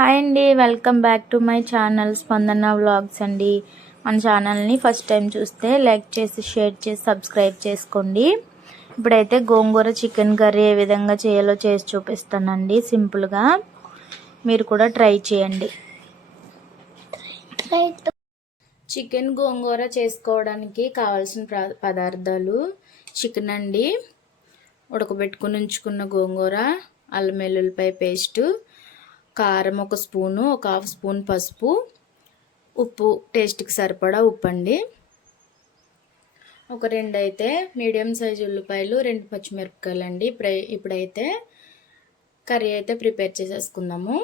Hi అండి, welcome back to my channel స్పందన vlogs అండి. మన ఛానల్ని ఫస్ట్ టైం చూస్తే లైక్ చేసి, షేర్ చేసి, సబ్స్క్రైబ్ చేసుకోండి. ఇప్పుడైతే గోంగూర చికెన్ కర్రీ ఏ విధంగా చేయాలో చేసి చూపిస్తానండి. సింపుల్గా మీరు కూడా ట్రై చేయండి. చికెన్ గోంగూర చేసుకోవడానికి కావాల్సిన పదార్థాలు: చికెన్ అండి, ఉడకబెట్టుకుని ఉంచుకున్న గోంగూర, అల్లం వెల్లుల్లిపాయ పేస్టు, కారం 1 స్పూను, 1/2 స్పూన్ పసుపు, ఉప్పు టేస్ట్కి సరిపడా ఉప్పు అండి. ఒక 2 అయితే మీడియం సైజు ఉల్లిపాయలు, 2 పచ్చిమిరపకాయలు అండి. ఇప్పుడైతే కర్రీ అయితే ప్రిపేర్ చేసేసుకుందాము.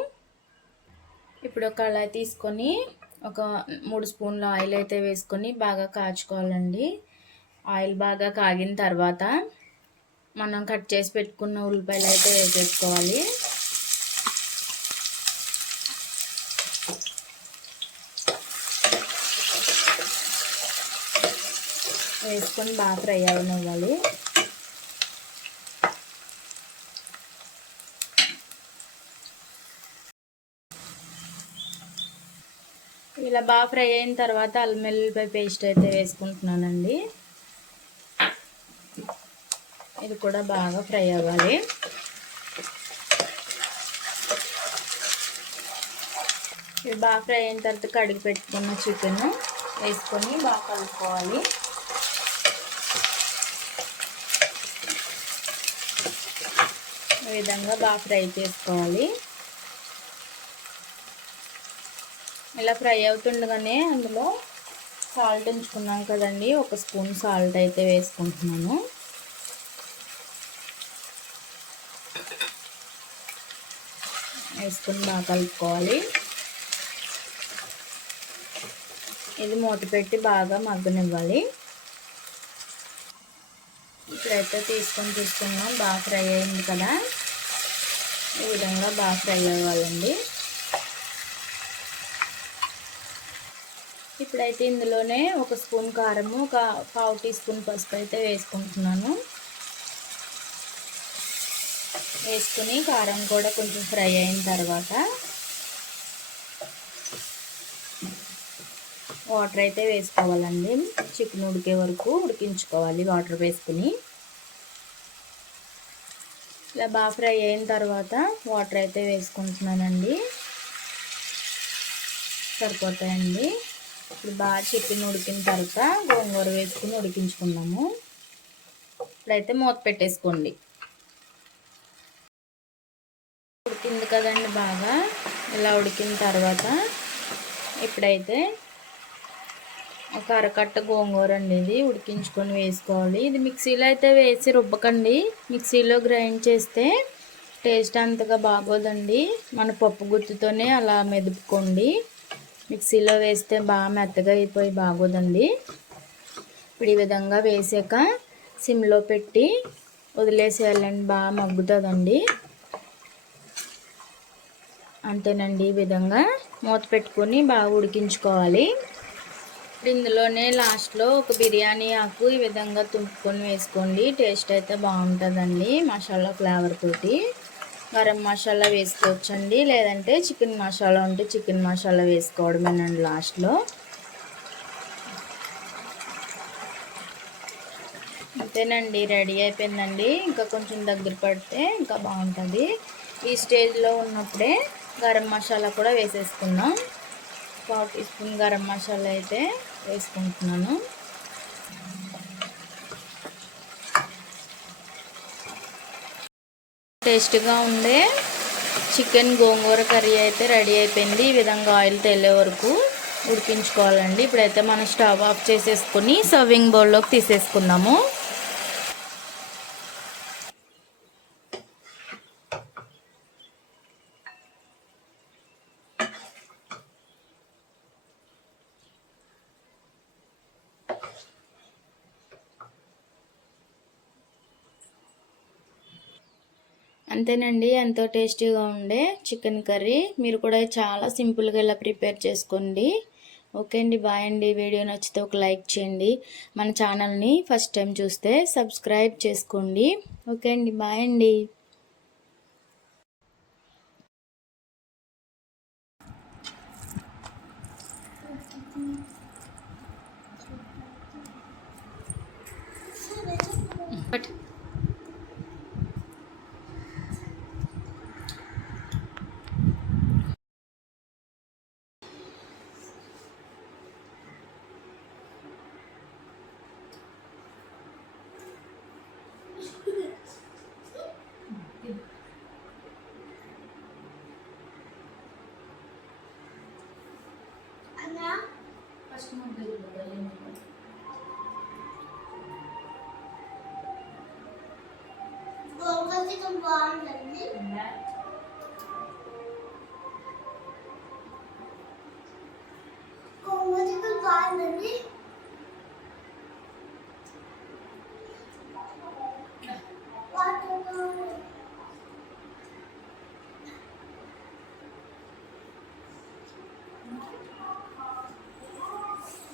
ఇప్పుడు ఒక కళాయి తీసుకొని ఒక 3 స్పూన్ల ఆయిల్ అయితే వేసుకొని బాగా కాచుకోవాలండి. ఆయిల్ బాగా కాగిన తర్వాత మనం కట్ చేసి పెట్టుకున్న ఉల్లిపాయలు అయితే వేసేసుకోవాలి. వేసుకొని బాగా ఫ్రై అవ్వాలి. ఇలా బాగా ఫ్రై అయిన తర్వాత అల్లం వెల్లుల్లిపాయ పేస్ట్ అయితే వేసుకుంటున్నానండి. ఇది కూడా బాగా ఫ్రై అవ్వాలి. ఇది బాగా ఫ్రై అయిన తర్వాత కడిగి పెట్టుకున్న చికెన్ వేసుకొని బాగా కలుపుకోవాలి. ఈ విధంగా బాగా ఫ్రై చేసుకోవాలి. ఇలా ఫ్రై అవుతుండగానే అందులో సాల్ట్ ఉంచుకున్నాం కదండి, 1 స్పూన్ సాల్ట్ అయితే వేసుకుంటున్నాను. వేసుకొని బాగా కలుపుకోవాలి. ఇది మూత పెట్టి బాగా మగ్గనివ్వాలి. ఇప్పుడైతే తీసుకొని చూస్తున్నాం, బాగా ఫ్రై అయింది కదా. ఈ విధంగా బాగా ఫ్రై అవ్వాలండి. ఇప్పుడైతే ఇందులోనే 1 స్పూన్ కారము, 1/2 టీ స్పూన్ పసుపు అయితే వేసుకుంటున్నాను. వేసుకుని కారం కూడా కొంచెం ఫ్రై అయిన తర్వాత వాటర్ అయితే వేసుకోవాలండి. చికెన్ ఉడికే వరకు ఉడికించుకోవాలి వాటర్ వేసుకుని. ఇలా బాగా ఫ్రై అయిన తర్వాత వాటర్ అయితే వేసుకుంటున్నానండి. సరిపోతాయండి. ఇప్పుడు బాగా చికెన్ ఉడికిన తర్వాత గోంగూర వేసుకుని ఉడికించుకుందాము. ఇప్పుడైతే మూత పెట్టేసుకోండి. ఉడికింది కదండి బాగా. ఇలా ఉడికిన తర్వాత ఇప్పుడైతే ఒక అరకట్ట గోంగూర అండి, ఇది ఉడికించుకొని వేసుకోవాలి. ఇది మిక్సీలో అయితే వేసి రుబ్బకండి. మిక్సీలో గ్రైండ్ చేస్తే టేస్ట్ అంతగా బాగోదండి. మన పప్పు గుత్తితోనే అలా మెదుపుకోండి. మిక్సీలో వేస్తే బాగా మెత్తగా అయిపోయి బాగోదండి. ఇప్పుడు ఈ విధంగా వేసాక సిమ్లో పెట్టి వదిలేసేయాలండి, బాగా మగ్గుతుందండి. అంతేనండి. ఈ విధంగా మూత పెట్టుకొని బాగా ఉడికించుకోవాలి. ఇందులోనే లాస్ట్లో ఒక బిర్యానీ ఆకు ఈ విధంగా తుంపుకొని వేసుకోండి. టేస్ట్ అయితే బాగుంటుందండి. మసాలా ఫ్లేవర్ తోటి గరం మసాలా వేసుకోవచ్చండి, లేదంటే చికెన్ మసాలా ఉంటే చికెన్ మసాలా వేసుకోవడమేనండి లాస్ట్లో. అంతేనండి, రెడీ అయిపోయిందండి. ఇంకా కొంచెం దగ్గర పడితే ఇంకా బాగుంటుంది. ఈ స్టేజ్లో ఉన్నప్పుడే గరం మసాలా కూడా వేసేసుకుందాం. 1/4 టీ స్పూన్ గరం మసాలా అయితే వేసుకుంటున్నాను. టేస్ట్గా ఉండే చికెన్ గోంగూర కర్రీ అయితే రెడీ అయిపోయింది. ఈ విధంగా ఆయిల్ తేలే వరకు ఉడికించుకోవాలండి. ఇప్పుడైతే మనం స్టవ్ ఆఫ్ చేసేసుకొని సర్వింగ్ బౌల్లోకి తీసేసుకుందాము. అంతేనండి, ఎంతో టేస్టీగా ఉండే చికెన్ కర్రీ. మీరు కూడా చాలా సింపుల్గా ఇలా ప్రిపేర్ చేసుకోండి. ఓకే అండి, బాయ్ అండి. వీడియో నచ్చితే ఒక లైక్ చేయండి. మన ఛానల్ని ఫస్ట్ టైం చూస్తే సబ్స్క్రైబ్ చేసుకోండి. ఓకే అండి, బాయ్ అండి. ఫస్ట్ ముగ్గురు బాగుంటుంది.